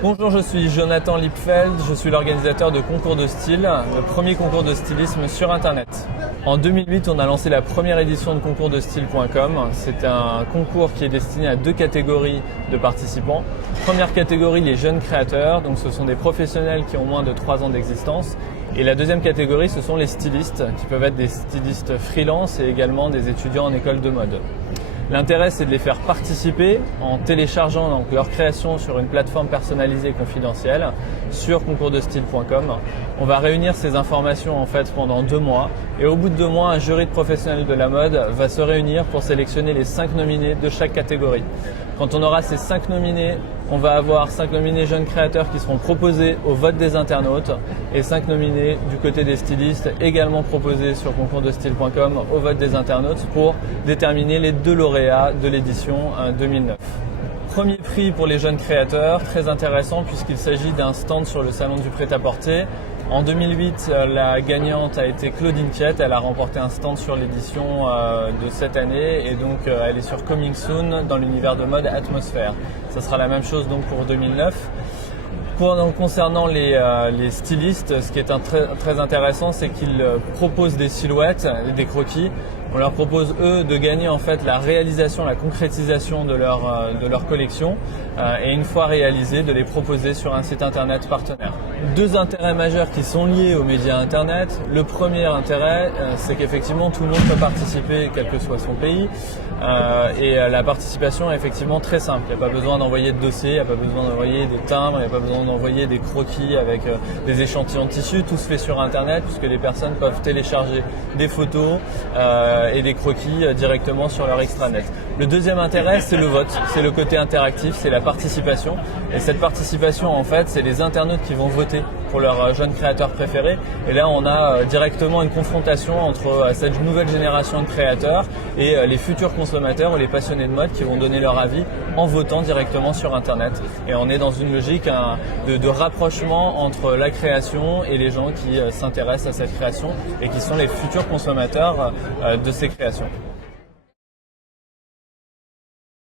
Bonjour, je suis Jonathan Lipfeld, je suis l'organisateur de concours de style, le premier concours de stylisme sur Internet. En 2008, on a lancé la première édition de concours-de-style.com. C'est un concours qui est destiné à deux catégories de participants. Première catégorie, les jeunes créateurs, donc ce sont des professionnels qui ont moins de 3 ans d'existence. Et la deuxième catégorie, ce sont les stylistes, qui peuvent être des stylistes freelance et également des étudiants en école de mode. L'intérêt, c'est de les faire participer en téléchargeant donc leur création sur une plateforme personnalisée confidentielle sur concours-de-style.com. On va réunir ces informations en fait pendant 2 mois et au bout de 2 mois, un jury de professionnels de la mode va se réunir pour sélectionner les 5 nominés de chaque catégorie. Quand on aura ces 5 nominés, on va avoir 5 nominés jeunes créateurs qui seront proposés au vote des internautes et 5 nominés du côté des stylistes également proposés sur concours-de-style.com au vote des internautes pour déterminer les 2 lauréats de l'édition 2009. Premier prix pour les jeunes créateurs, très intéressant puisqu'il s'agit d'un stand sur le salon du prêt-à-porter. En 2008, la gagnante a été Claudine Piette, elle a remporté un stand sur l'édition de cette année et donc elle est sur Coming Soon dans l'univers de mode Atmosphère. Ça sera la même chose donc pour 2009. Concernant les stylistes, ce qui est très intéressant, c'est qu'ils proposent des silhouettes, des croquis. On leur propose, eux, de gagner en fait la réalisation, la concrétisation de leur collection et une fois réalisée, de les proposer sur un site internet partenaire. 2 intérêts majeurs qui sont liés aux médias internet. Le premier intérêt, c'est qu'effectivement tout le monde peut participer, quel que soit son pays. Et la participation est effectivement très simple. Il n'y a pas besoin d'envoyer de dossier, il n'y a pas besoin d'envoyer des timbres, il n'y a pas besoin d'envoyer des croquis avec des échantillons de tissu. Tout se fait sur Internet puisque les personnes peuvent télécharger des photos et des croquis directement sur leur extranet. Le deuxième intérêt, c'est le vote, c'est le côté interactif, c'est la participation. Et cette participation, en fait, c'est les internautes qui vont voter pour leur jeune créateur préféré. Et là, on a directement une confrontation entre cette nouvelle génération de créateurs et les futurs consommateurs ou les passionnés de mode qui vont donner leur avis en votant directement sur Internet. Et on est dans une logique de rapprochement entre la création et les gens qui s'intéressent à cette création et qui sont les futurs consommateurs de ces créations.